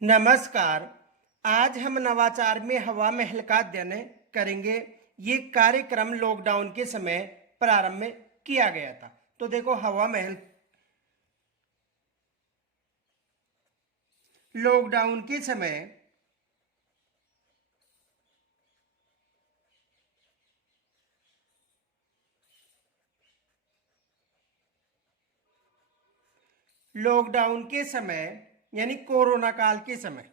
नमस्कार। आज हम नवाचार में हवा महल का अध्ययन करेंगे। ये कार्यक्रम लॉकडाउन के समय प्रारंभ में किया गया था। तो देखो, हवा महल लॉकडाउन के समय यानी कोरोना काल के समय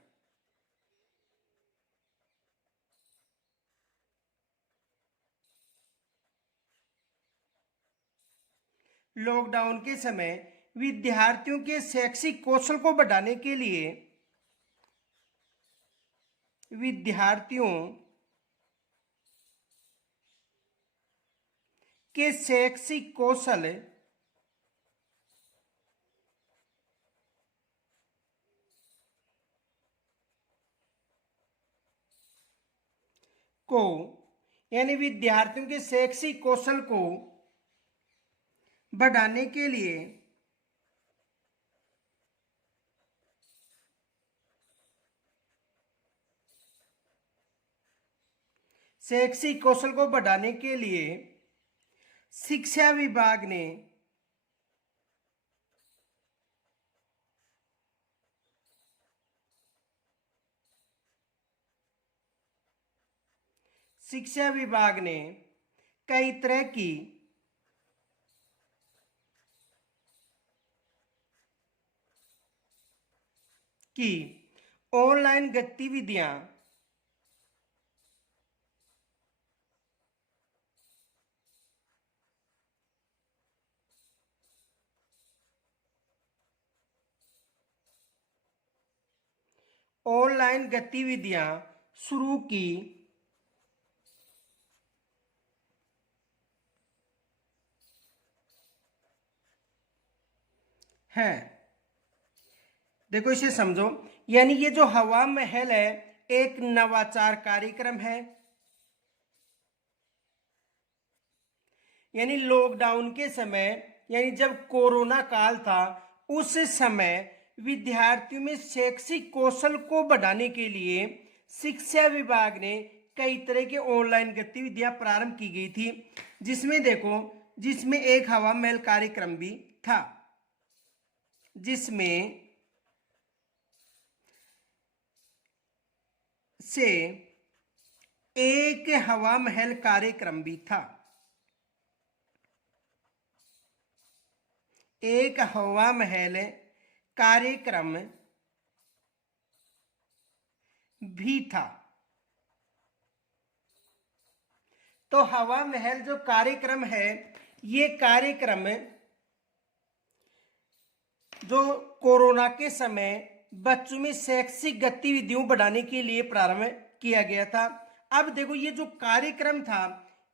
लॉकडाउन के समय विद्यार्थियों के शैक्षिक कौशल को बढ़ाने के लिए विद्यार्थियों के शैक्षिक कौशल को यानी विद्यार्थियों के शैक्षिक कौशल को बढ़ाने के लिए शिक्षा विभाग ने कई तरह की ऑनलाइन गतिविधियां शुरू की हैं। देखो, इसे समझो। यानी ये जो हवा महल है एक नवाचार कार्यक्रम है। यानी लॉकडाउन के समय, यानी जब कोरोना काल था, उस समय विद्यार्थियों में शैक्षिक कौशल को बढ़ाने के लिए शिक्षा विभाग ने कई तरह के ऑनलाइन गतिविधियां प्रारंभ की गई थी, जिसमें एक हवा महल कार्यक्रम भी था। जिसमें से एक हवा महल कार्यक्रम भी था। एक हवा महल कार्यक्रम भी था। तो हवा महल जो कार्यक्रम है, ये कार्यक्रम जो कोरोना के समय बच्चों में शैक्षिक गतिविधियों बढ़ाने के लिए प्रारंभ किया गया था। अब देखो, ये जो कार्यक्रम था,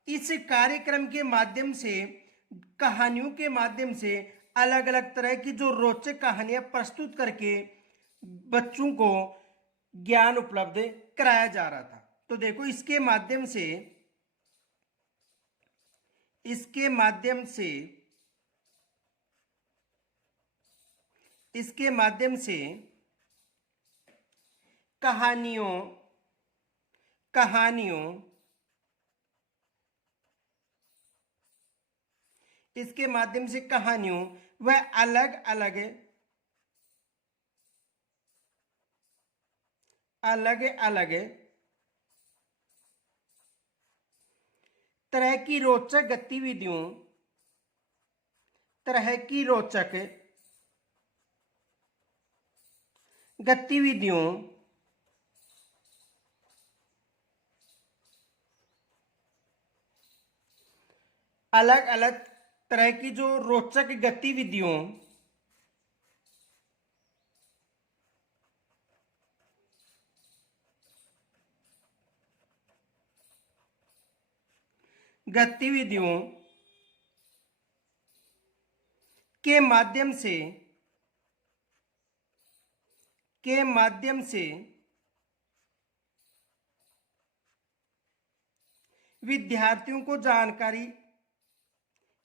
इस कार्यक्रम के माध्यम से, कहानियों के माध्यम से अलग अलग तरह की जो रोचक कहानियां प्रस्तुत करके बच्चों को ज्ञान उपलब्ध कराया जा रहा था। तो देखो, इसके माध्यम से कहानियों वह अलग अलग तरह की रोचक गतिविधियों अलग अलग तरह की जो रोचक गतिविधियों के माध्यम से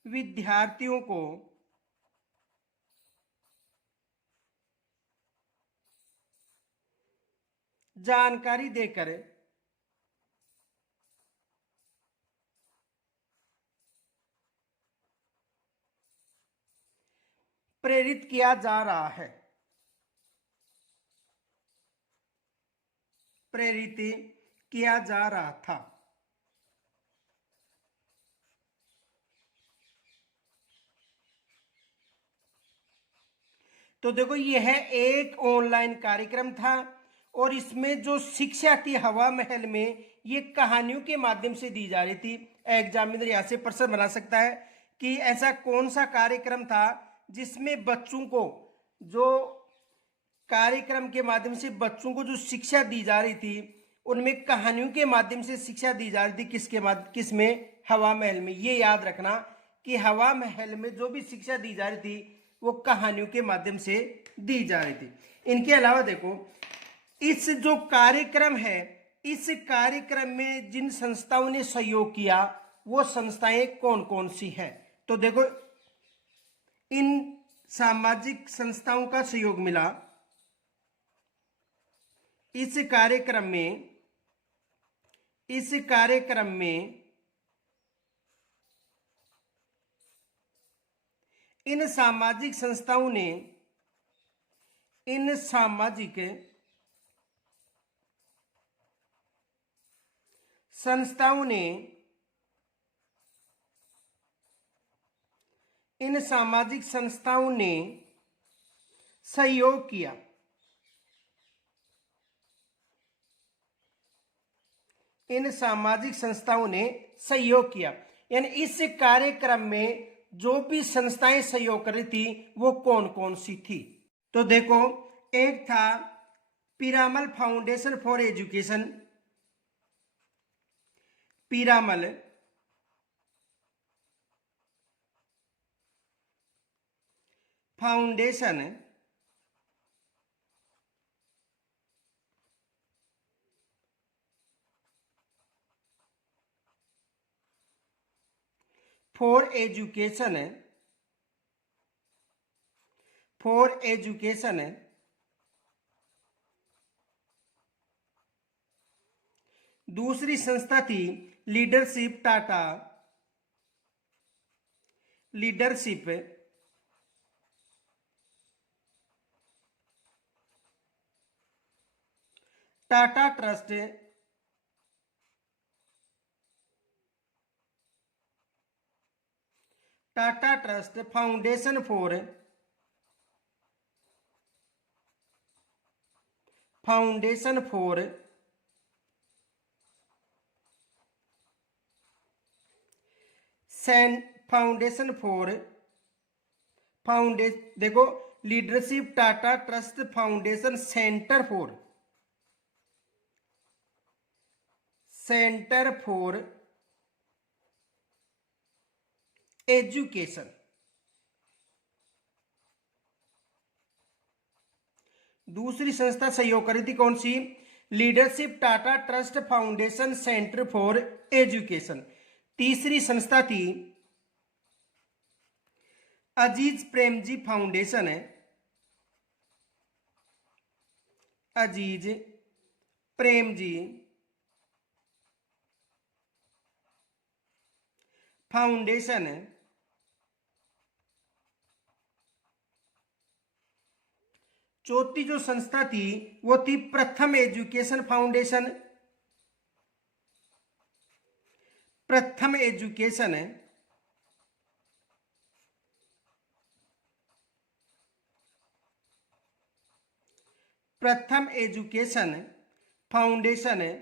विद्यार्थियों को जानकारी देकर प्रेरित किया जा रहा है, प्रेरित किया जा रहा था। तो देखो यह एक ऑनलाइन कार्यक्रम था और इसमें जो शिक्षा थी हवा महल में, ये कहानियों के माध्यम से दी जा रही थी। एग्जामिनर यहाँ से प्रश्न बना सकता है कि ऐसा कौन सा कार्यक्रम था जिसमें बच्चों को, जो कार्यक्रम के माध्यम से बच्चों को जो शिक्षा दी जा रही थी, उनमें कहानियों के माध्यम से शिक्षा दी जा रही थी, किसमें? हवा महल में। ये याद रखना कि हवा महल में जो भी शिक्षा दी जा रही थी वो कहानियों के माध्यम से दी जा रही थी। इनके अलावा देखो, इस जो कार्यक्रम है, इस कार्यक्रम में जिन संस्थाओं ने सहयोग किया वो संस्थाएं कौन कौन सी हैं? तो देखो, इन सामाजिक संस्थाओं का सहयोग मिला इस कार्यक्रम में, इस कार्यक्रम में इन सामाजिक संस्थाओं ने, इन सामाजिक संस्थाओं ने, इन सामाजिक संस्थाओं ने सहयोग किया, इन सामाजिक संस्थाओं ने सहयोग किया। यानी इस कार्यक्रम में जो भी संस्थाएं सहयोग कर रही थी वो कौन कौन सी थी? तो देखो, एक था Piramal foundation for education, Piramal foundation for education, for education. दूसरी संस्था थी leadership Tata, leadership Tata trust, Tata trust foundation for, foundation for foundation for देखो, leadership Tata trust foundation centre for, centre for education. दूसरी संस्था सहयोग करी थी कौन सी? Leadership Tata trust foundation centre for education. तीसरी संस्था थी अजीज प्रेमजी फाउंडेशन है, अजीज प्रेमजी फाउंडेशन। चौथी जो संस्था थी वो थी प्रथम एजुकेशन फाउंडेशन, प्रथम एजुकेशन है, प्रथम एजुकेशन फाउंडेशन है।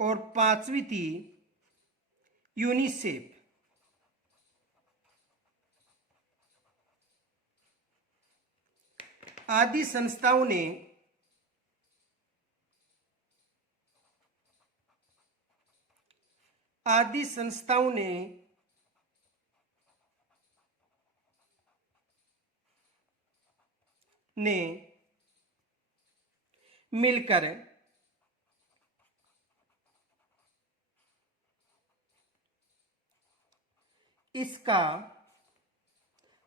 और पांचवी थी यूनिसेफ, आदि संस्थाओं ने मिलकर इसका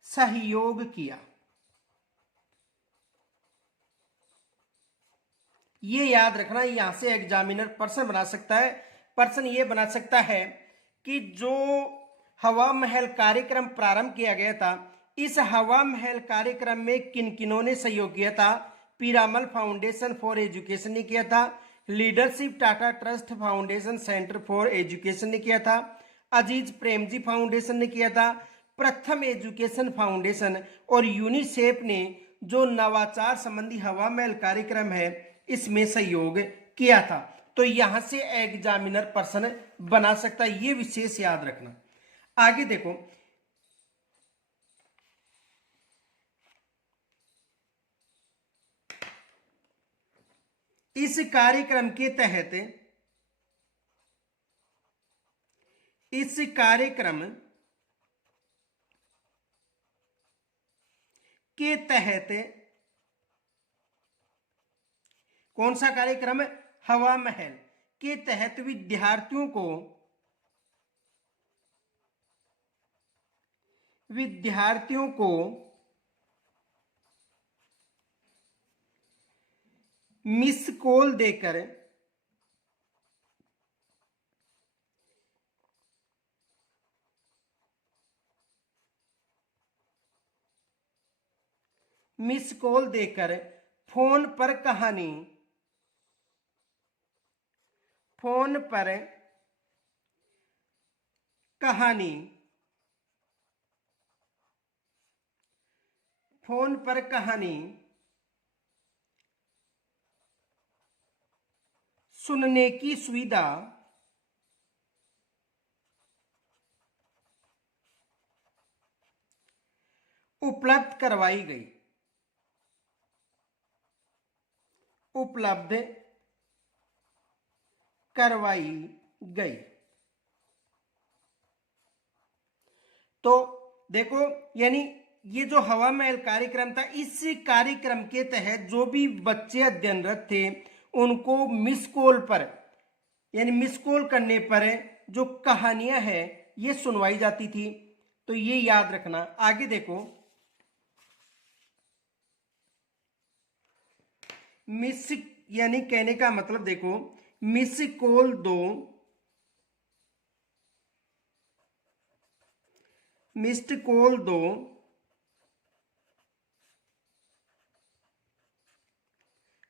सहयोग किया, ये याद रखना, यहां से एग्जामिनर प्रश्न ये बना सकता है कि जो हवा महल कार्यक्रम प्रारंभ किया गया था, इस हवा महल कार्यक्रम में किन किनों ने सहयोग किया था। पीरामल फाउंडेशन फॉर एजुकेशन ने किया था, leadership Tata trust foundation centre for education ने किया था, अजीज प्रेमजी फाउंडेशन ने किया था, प्रथम एजुकेशन फाउंडेशन और यूनिसेफ ने जो नवाचार संबंधी हवा महल कार्यक्रम है इसमें सहयोग किया था। तो यहां से एग्जामिनर प्रश्न बना सकता है, ये विशेष याद रखना। आगे देखो, इस कार्यक्रम के तहत कौन सा कार्यक्रम, हवा महल के तहत विद्यार्थियों को मिस कॉल देकर फोन पर कहानी सुनने की सुविधा उपलब्ध करवाई गई। तो देखो, यानी ये जो हवा महल कार्यक्रम था, इस कार्यक्रम के तहत जो भी बच्चे अध्ययनरत थे उनको मिस कॉल पर, यानी मिस कॉल करने पर जो कहानियां हैं ये सुनवाई जाती थी। तो ये याद रखना। आगे देखो, मिस यानी कहने का मतलब देखो, मिस कॉल दो, मिस्ड कॉल दो,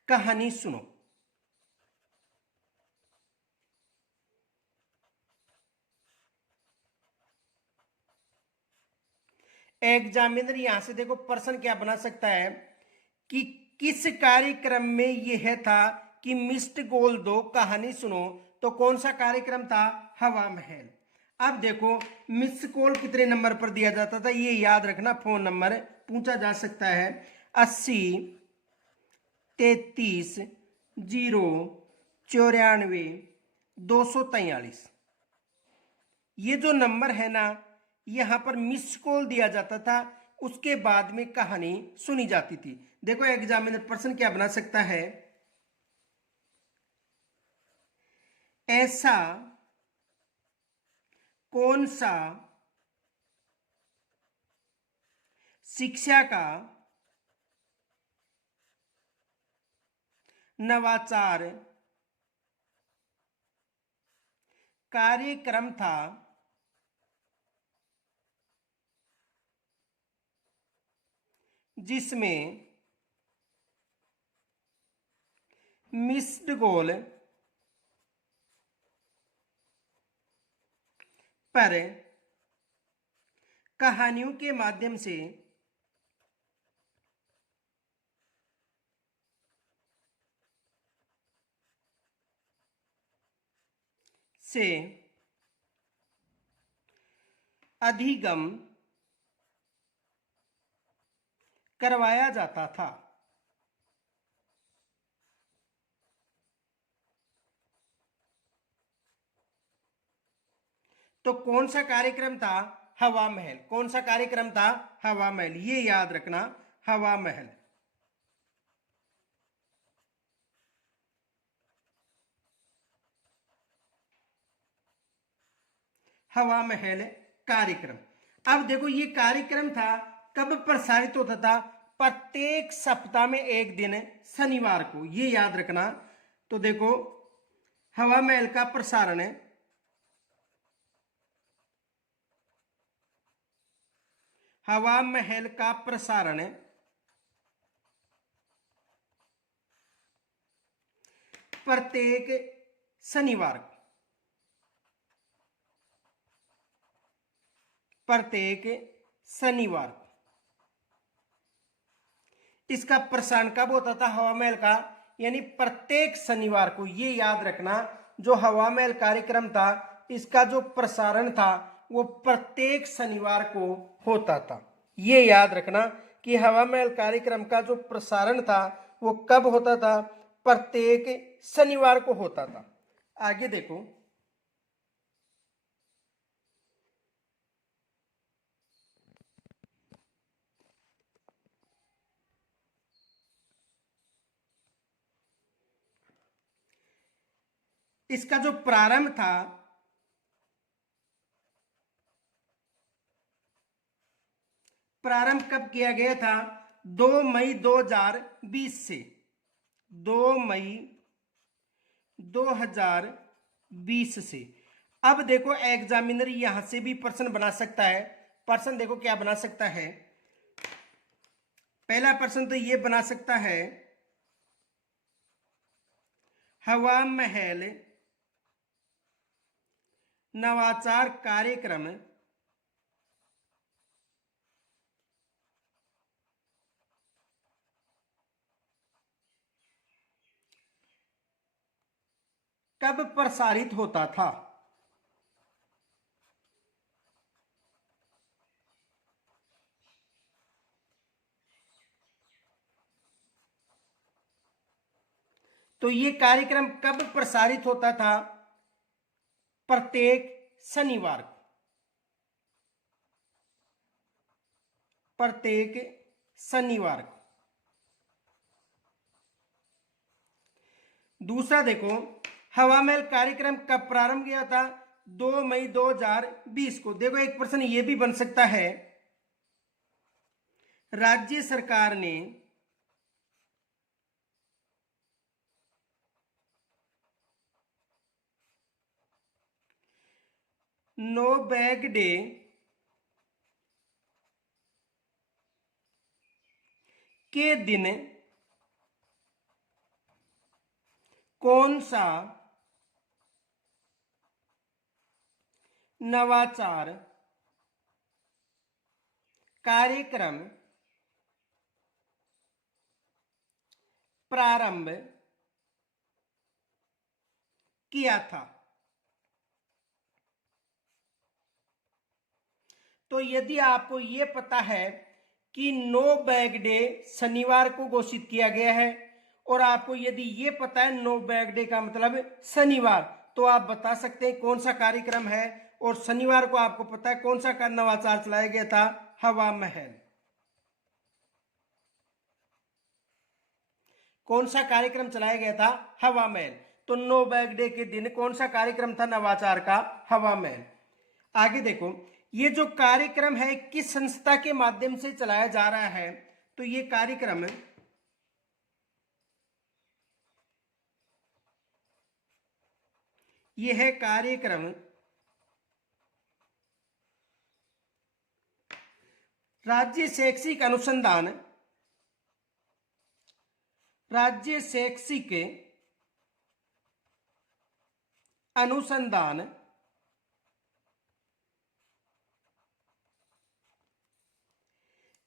कहानी सुनो। एग्जामिनर यहां से देखो प्रश्न क्या बना सकता है कि किस कार्यक्रम में यह था कि मिस्ड कॉल दो, कहानी सुनो। तो कौन सा कार्यक्रम था, हवा महल। अब देखो, मिस कॉल कितने नंबर पर दिया जाता था, ये याद रखना। फोन नंबर पूछा जा सकता है 80 33 0 94 243। ये जो नंबर है ना, यहां पर मिस कॉल दिया जाता था, उसके बाद में कहानी सुनी जाती थी। देखो एग्जामिनर प्रश्न क्या बना सकता है, ऐसा कौन सा शिक्षा का नवाचार कार्यक्रम था जिसमें मिस्ड कॉल पर कहानियों के माध्यम से अधिगम करवाया जाता था। तो कौन सा कार्यक्रम था, हवा महल। कौन सा कार्यक्रम था, हवा महल। ये याद रखना, हवा महल। हवा महल कार्यक्रम। अब देखो, ये कार्यक्रम था कब प्रसारित होता था, प्रत्येक सप्ताह में एक दिन शनिवार को, ये याद रखना। तो देखो हवा महल का प्रसारण हवा महल का प्रसारण प्रत्येक शनिवार को, प्रत्येक शनिवार को। इसका प्रसारण कब होता था हवा महल का, यानी प्रत्येक शनिवार को। ये याद रखना, जो हवा महल कार्यक्रम था इसका जो प्रसारण था वो प्रत्येक शनिवार को होता था। ये याद रखना कि हवा महल कार्यक्रम का जो प्रसारण था वो कब होता था, प्रत्येक शनिवार को होता था। आगे देखो, इसका जो प्रारंभ था प्रारंभ कब किया गया था, 2 मई 2020 से। 2 मई 2020 से। अब देखो एग्जामिनर यहां से भी प्रश्न बना सकता है। प्रश्न देखो क्या बना सकता है। पहला प्रश्न तो ये बना सकता है, हवा महल नवाचार कार्यक्रम कब प्रसारित होता था। तो ये कार्यक्रम कब प्रसारित होता था, प्रत्येक शनिवार को, प्रत्येक शनिवार को। दूसरा देखो, हवा महल कार्यक्रम कब प्रारंभ किया था, 2 मई 2020 को। देखो एक प्रश्न ये भी बन सकता है, राज्य सरकार ने नो बैग डे के दिन कौन सा नवाचार कार्यक्रम प्रारंभ किया था। तो यदि आपको यह पता है कि नो बैग डे शनिवार को घोषित किया गया है और आपको यदि ये पता है नो बैग डे का मतलब शनिवार, तो आप बता सकते हैं कौन सा कार्यक्रम है। और शनिवार को आपको पता है कौन सा नवाचार चलाया गया था, हवा महल। कौन सा कार्यक्रम चलाया गया था, हवा महल। तो नो बैग डे के दिन कौन सा कार्यक्रम था नवाचार का, हवा महल। आगे देखो, ये जो कार्यक्रम है किस संस्था के माध्यम से चलाया जा रहा है, तो ये कार्यक्रम यह कार्यक्रम राज्य शैक्षिक अनुसंधान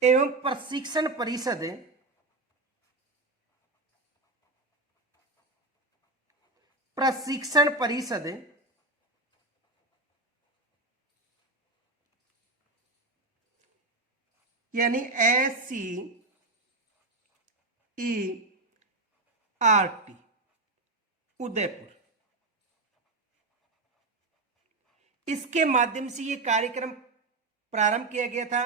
एवं प्रशिक्षण परिषद यानी SCERT उदयपुर, इसके माध्यम से ये कार्यक्रम प्रारंभ किया गया था।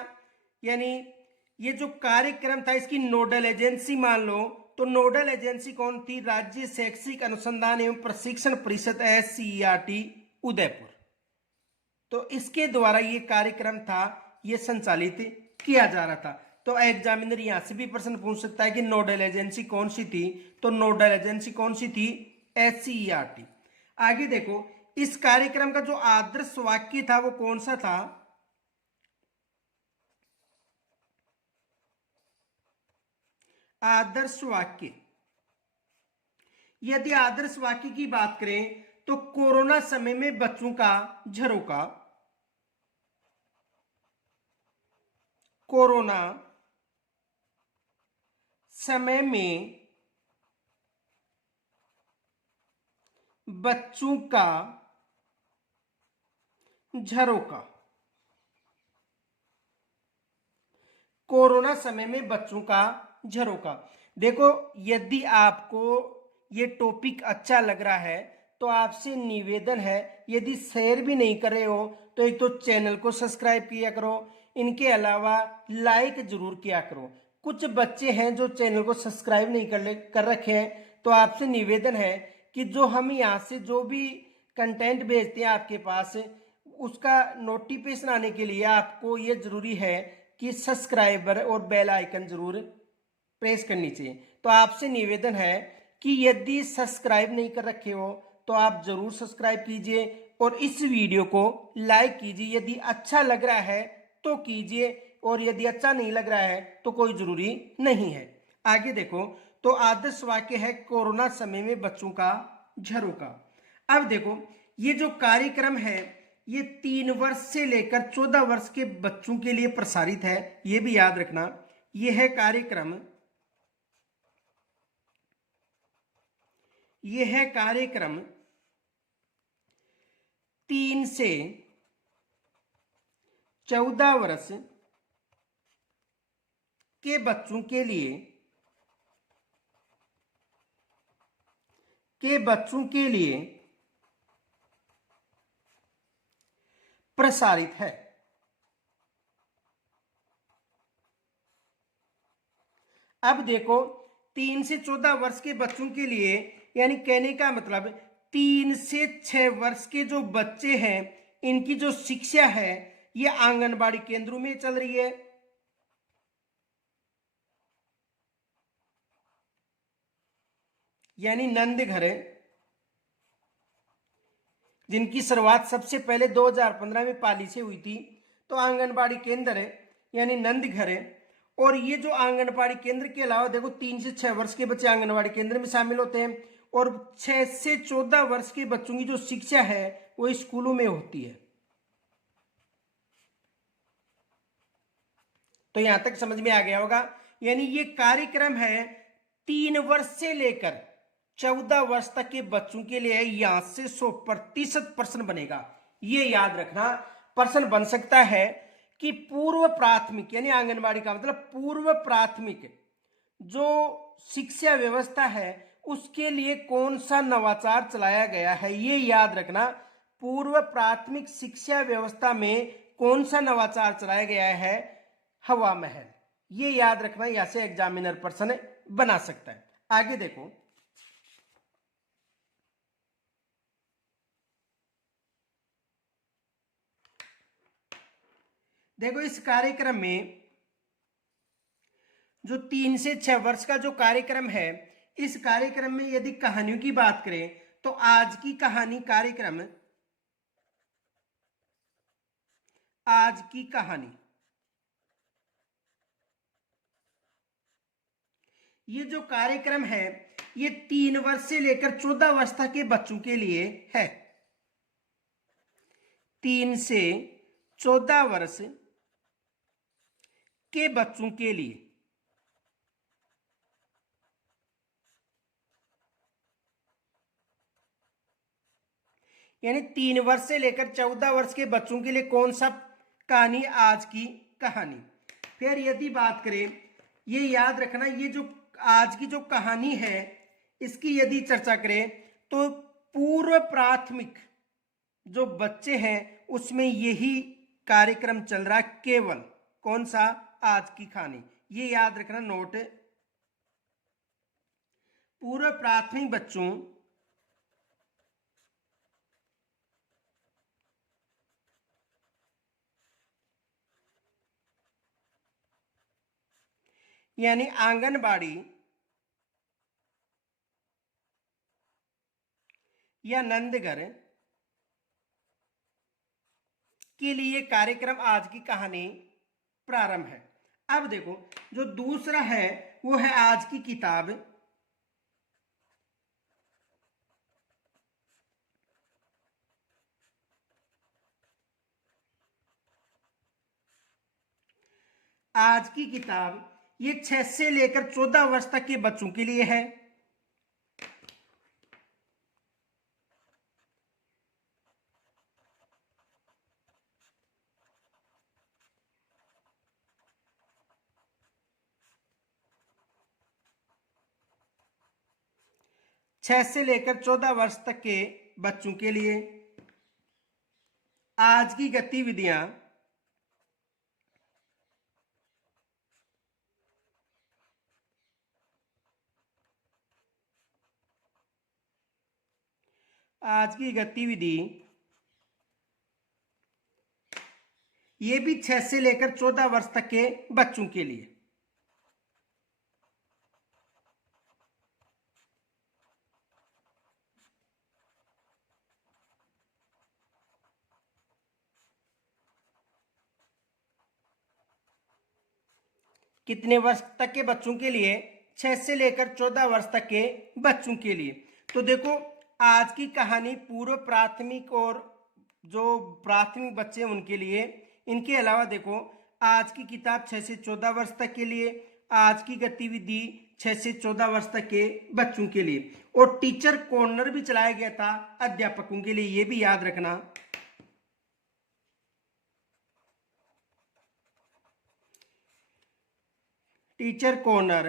यानी ये जो कार्यक्रम था इसकी नोडल एजेंसी मान लो, तो नोडल एजेंसी कौन थी, राज्य शैक्षिक अनुसंधान एवं प्रशिक्षण परिषद SCERT उदयपुर। तो इसके द्वारा ये कार्यक्रम था ये संचालित किया जा रहा था। तो एग्जामिनर यहां से भी प्रश्न पूछ सकता है कि नोडल एजेंसी कौन सी थी, तो नोडल एजेंसी कौन सी थी, SCERT। आगे देखो, इस कार्यक्रम का जो आदर्श वाक्य था वो कौन सा था, आदर्श वाक्य। यदि आदर्श वाक्य की बात करें तो कोरोना समय में बच्चों का झरोका, कोरोना समय में बच्चों का झरोका, कोरोना समय में बच्चों का झरोका। देखो, यदि आपको ये टॉपिक अच्छा लग रहा है तो आपसे निवेदन है, यदि शेयर भी नहीं कर रहे हो तो एक तो चैनल को सब्सक्राइब किया करो, इनके अलावा लाइक जरूर किया करो। कुछ बच्चे हैं जो चैनल को सब्सक्राइब नहीं कर रखे हैं, तो आपसे निवेदन है कि जो हम यहाँ से जो भी कंटेंट भेजते हैं आपके पास, उसका नोटिफिकेशन आने के लिए आपको ये जरूरी है कि सब्सक्राइबर और बेल आइकन जरूर प्रेस करनी चाहिए। तो आपसे निवेदन है कि यदि सब्सक्राइब नहीं कर रखे हो तो आप जरूर सब्सक्राइब कीजिए और इस वीडियो को लाइक कीजिए। यदि अच्छा लग रहा है तो कीजिए, और यदि अच्छा नहीं लग रहा है तो कोई जरूरी नहीं है। आगे देखो, तो आदर्श वाक्य है कोरोना समय में बच्चों का झरोका। अब देखो, ये जो कार्यक्रम है ये 3 वर्ष से लेकर 14 वर्ष के बच्चों के लिए प्रसारित है, ये भी याद रखना। यह है कार्यक्रम, यह है कार्यक्रम 3 से 14 वर्ष के बच्चों के लिए, प्रसारित है। अब देखो, 3 से 14 वर्ष के बच्चों के लिए, यानी कहने का मतलब 3 से 6 वर्ष के जो बच्चे हैं इनकी जो शिक्षा है ये आंगनबाड़ी केंद्रों में चल रही है। यानी नंद घर, जिनकी शुरुआत सबसे पहले 2015 में पाली से हुई थी, तो आंगनबाड़ी केंद्र यानी नंद घर। और ये जो आंगनबाड़ी केंद्र के अलावा देखो 3 से 6 वर्ष के बच्चे आंगनबाड़ी केंद्र में शामिल होते हैं, और 6 से 14 वर्ष के बच्चों की जो शिक्षा है वो स्कूलों में होती है। तो यहां तक समझ में आ गया होगा। यानी ये कार्यक्रम है 3 वर्ष से लेकर 14 वर्ष तक के बच्चों के लिए, यहां से 100% प्रश्न बनेगा। ये याद रखना, प्रश्न बन सकता है कि पूर्व प्राथमिक यानी आंगनबाड़ी का मतलब पूर्व प्राथमिक जो शिक्षा व्यवस्था है उसके लिए कौन सा नवाचार चलाया गया है, ये याद रखना। पूर्व प्राथमिक शिक्षा व्यवस्था में कौन सा नवाचार चलाया गया है, हवा महल। ये याद रखना, यहां से एग्जामिनर प्रश्न बना सकता है। आगे देखो, इस कार्यक्रम में जो 3 से 6 वर्ष का जो कार्यक्रम है, इस कार्यक्रम में यदि कहानियों की बात करें तो आज की कहानी कार्यक्रम, आज की कहानी, ये जो कार्यक्रम है ये 3 वर्ष से लेकर 14 वर्ष तक के बच्चों के लिए है। 3 से 14 वर्ष के बच्चों के लिए, यानी 3 वर्ष से लेकर 14 वर्ष के बच्चों के लिए कौन सा कहानी, आज की कहानी। फिर यदि बात करें, ये याद रखना, ये जो आज की जो कहानी है इसकी यदि चर्चा करें तो पूर्व प्राथमिक जो बच्चे हैं उसमें यही कार्यक्रम चल रहा है, केवल कौन सा, आज की कहानी। ये याद रखना नोट, पूर्व प्राथमिक बच्चों यानी आंगनबाड़ी या नंदघर के लिए कार्यक्रम आज की कहानी प्रारंभ है। अब देखो, जो दूसरा है वो है आज की किताब। आज की किताब ये 6 से लेकर 14 वर्ष तक के बच्चों के लिए है। छह से लेकर 14 वर्ष तक के बच्चों के लिए आज की गतिविधियां आज की गतिविधि ये भी 6 से लेकर 14 वर्ष तक के बच्चों के लिए। कितने वर्ष तक के बच्चों के लिए? 6 से लेकर 14 वर्ष तक के बच्चों के लिए। तो देखो, आज की कहानी पूर्व प्राथमिक और जो प्राथमिक बच्चे हैं उनके लिए। इनके अलावा देखो, आज की किताब 6 से 14 वर्ष तक के लिए, आज की गतिविधि 6 से 14 वर्ष तक के बच्चों के लिए, और टीचर कॉर्नर भी चलाया गया था अध्यापकों के लिए, ये भी याद रखना। टीचर कॉर्नर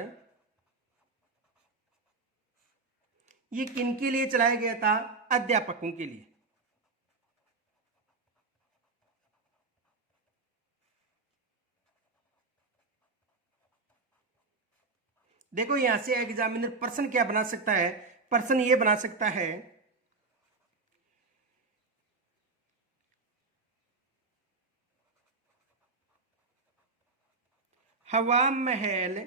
ये किन के लिए चलाया गया था? अध्यापकों के लिए। देखो, यहां से एग्जामिनर प्रश्न क्या बना सकता है? प्रश्न ये बना सकता है, हवा महल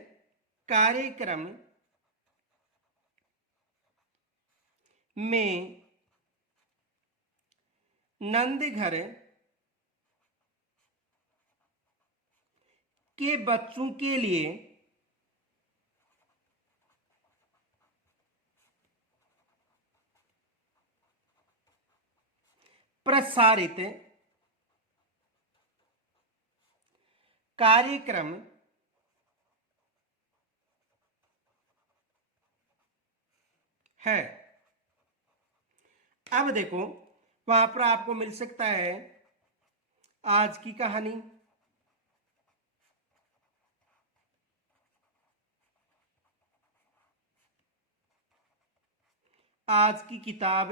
कार्यक्रम में नंदघर के बच्चों के लिए प्रसारित कार्यक्रम है। अब देखो, वहां पर आपको मिल सकता है आज की कहानी, आज की किताब,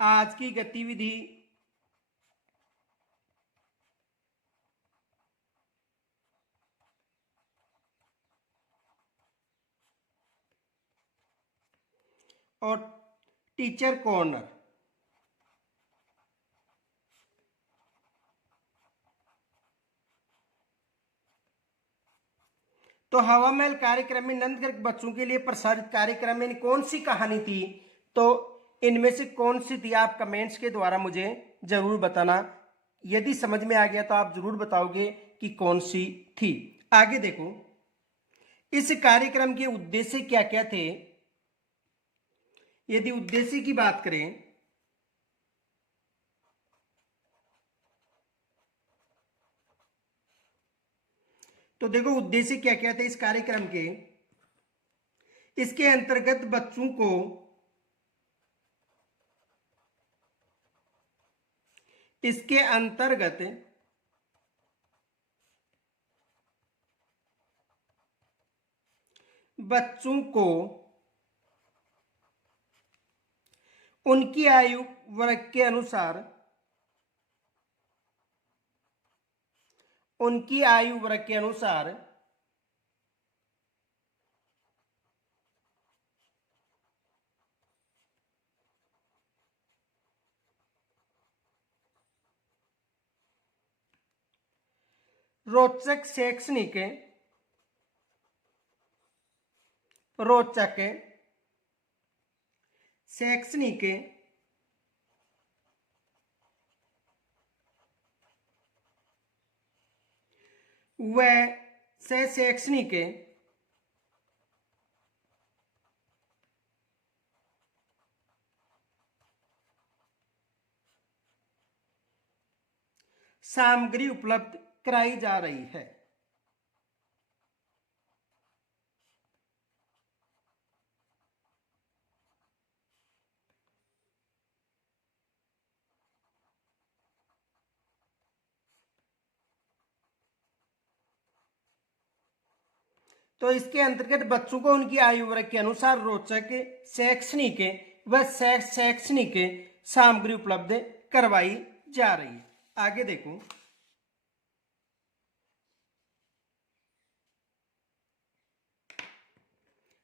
आज की गतिविधि, और टीचर कॉर्नर। तो हवा महल कार्यक्रम में नंदघर के बच्चों के लिए प्रसारित कार्यक्रम में कौन सी कहानी थी? तो इनमें से कौन सी थी? आप कमेंट्स के द्वारा मुझे जरूर बताना। यदि समझ में आ गया तो आप जरूर बताओगे कि कौन सी थी। आगे देखो, इस कार्यक्रम के उद्देश्य क्या क्या थे? यदि उद्देश्य की बात करें तो देखो, उद्देश्य क्या क्या थे इस कार्यक्रम के। इसके अंतर्गत बच्चों को इसके अंतर्गत बच्चों को उनकी आयु वर्ग के अनुसार रोचक, शैक्षणिक, रोचक, शैक्षणिक व शैक्षणिक सामग्री उपलब्ध कराई जा रही है। तो इसके अंतर्गत बच्चों को उनकी आयु वर्ग के अनुसार रोचक, शैक्षणिक व शैक्षणिक सामग्री उपलब्ध करवाई जा रही है। आगे देखो,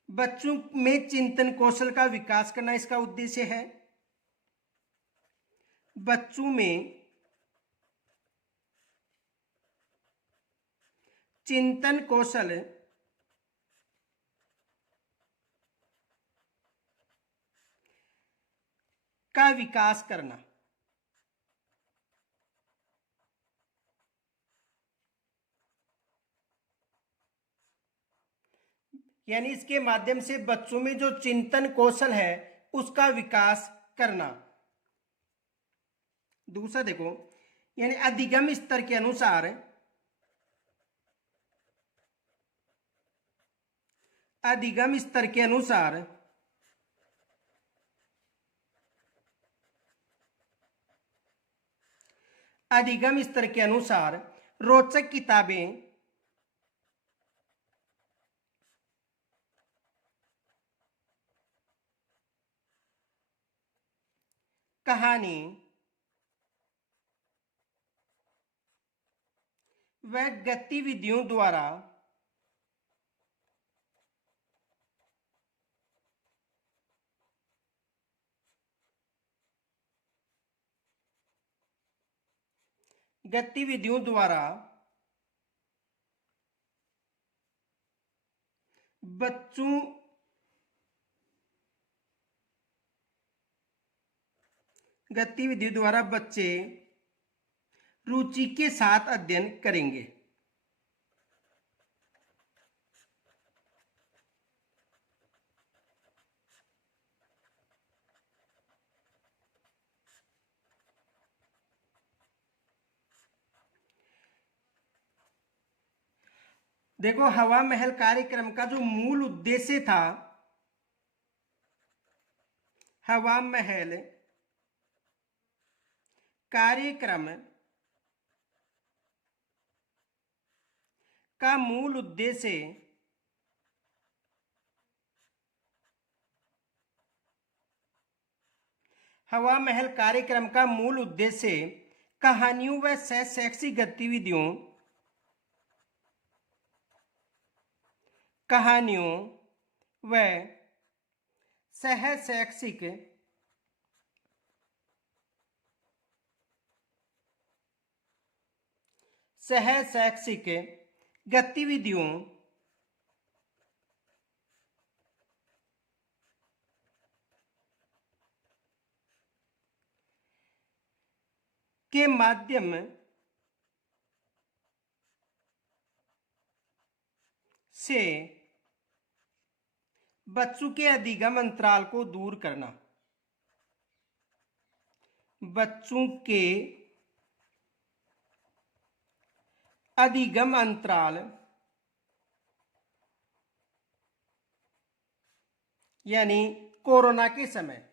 बच्चों में चिंतन कौशल का विकास करना इसका उद्देश्य है। बच्चों में चिंतन कौशल का विकास करना, यानी इसके माध्यम से बच्चों में जो चिंतन कौशल है उसका विकास करना। दूसरा देखो, यानी अधिगम स्तर के अनुसार, अधिगम स्तर के अनुसार अधिगम स्तर के अनुसार रोचक किताबें कहानी व गतिविधियों द्वारा बच्चों गतिविधियों द्वारा बच्चे रुचि के साथ अध्ययन करेंगे। देखो, हवा महल कार्यक्रम का जो मूल उद्देश्य था, हवा महल कार्यक्रम का मूल उद्देश्य हवा महल कार्यक्रम का मूल उद्देश्य कहानियों व शैक्षिक गतिविधियों कहानियों व शैक्षिक गतिविधियों के माध्यम से बच्चों के अधिगम अंतराल को दूर करना, बच्चों के अधिगम अंतराल यानी कोरोना के समय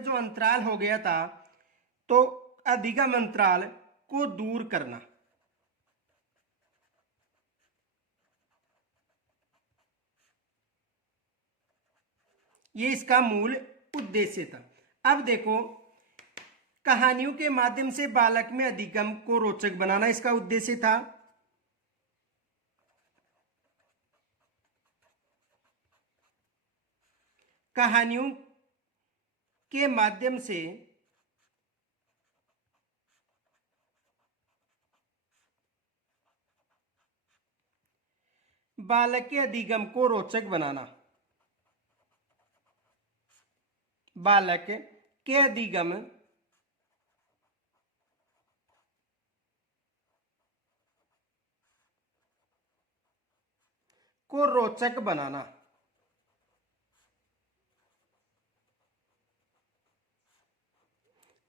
जो अंतराल हो गया था, तो अधिगम अंतराल को दूर करना, ये इसका मूल उद्देश्य था। अब देखो, कहानियों के माध्यम से बालक में अधिगम को रोचक बनाना इसका उद्देश्य था। कहानियों के माध्यम से बालक के अधिगम को रोचक बनाना। बालक के अधिगम को रोचक बनाना।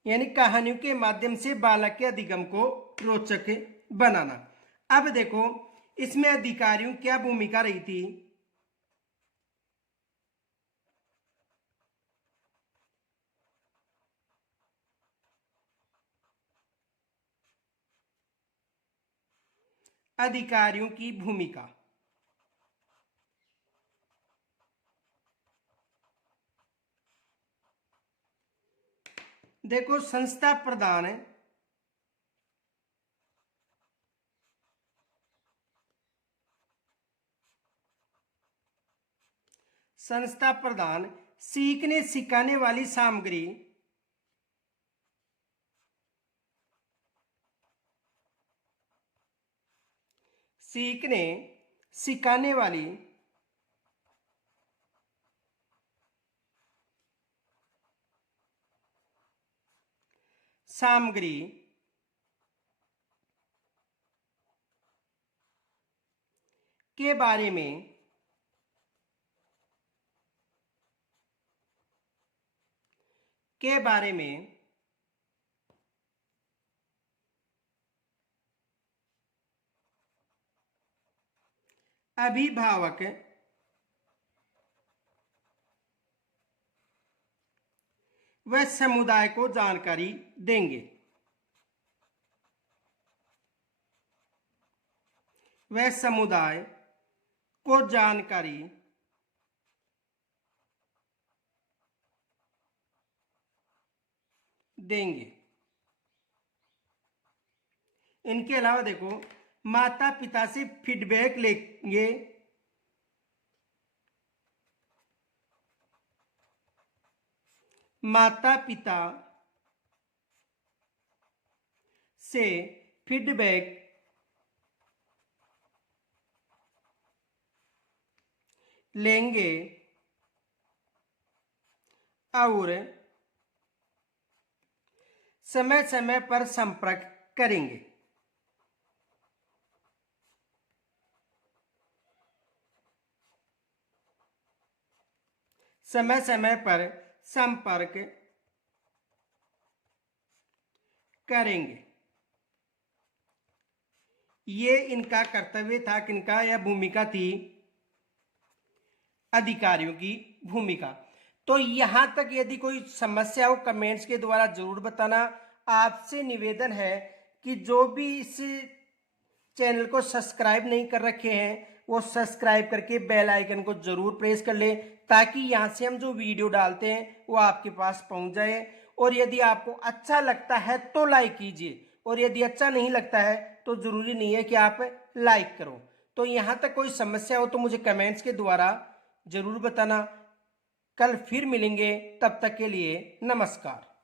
यानी कहानियों के माध्यम से बालक के अधिगम को रोचक बनाना। अब देखो इसमें अधिकारियों क्या भूमिका रही थी। अधिकारियों की भूमिका, देखो संस्था प्रधान सीखने सिखाने वाली सामग्री सीखने सिखाने वाली सामग्री के बारे में अभिभावक व समुदाय को जानकारी देंगे। वह समुदाय को जानकारी देंगे। इनके अलावा देखो माता पिता से फीडबैक लेंगे। माता पिता से फीडबैक लेंगे और समय समय पर संपर्क करेंगे। समय समय पर संपर्क करेंगे। ये इनका कर्तव्य था, किनका यह भूमिका थी, अधिकारियों की भूमिका। तो यहां तक यदि कोई समस्या हो कमेंट्स के द्वारा जरूर बताना। आपसे निवेदन है कि जो भी इस चैनल को सब्सक्राइब नहीं कर रखे हैं वो सब्सक्राइब करके बेल आइकन को जरूर प्रेस कर ले, ताकि यहाँ से हम जो वीडियो डालते हैं वो आपके पास पहुंच जाए। और यदि आपको अच्छा लगता है तो लाइक कीजिए, और यदि अच्छा नहीं लगता है तो जरूरी नहीं है कि आप लाइक करो। तो यहाँ तक कोई समस्या हो तो मुझे कमेंट्स के द्वारा जरूर बताना। कल फिर मिलेंगे, तब तक के लिए नमस्कार।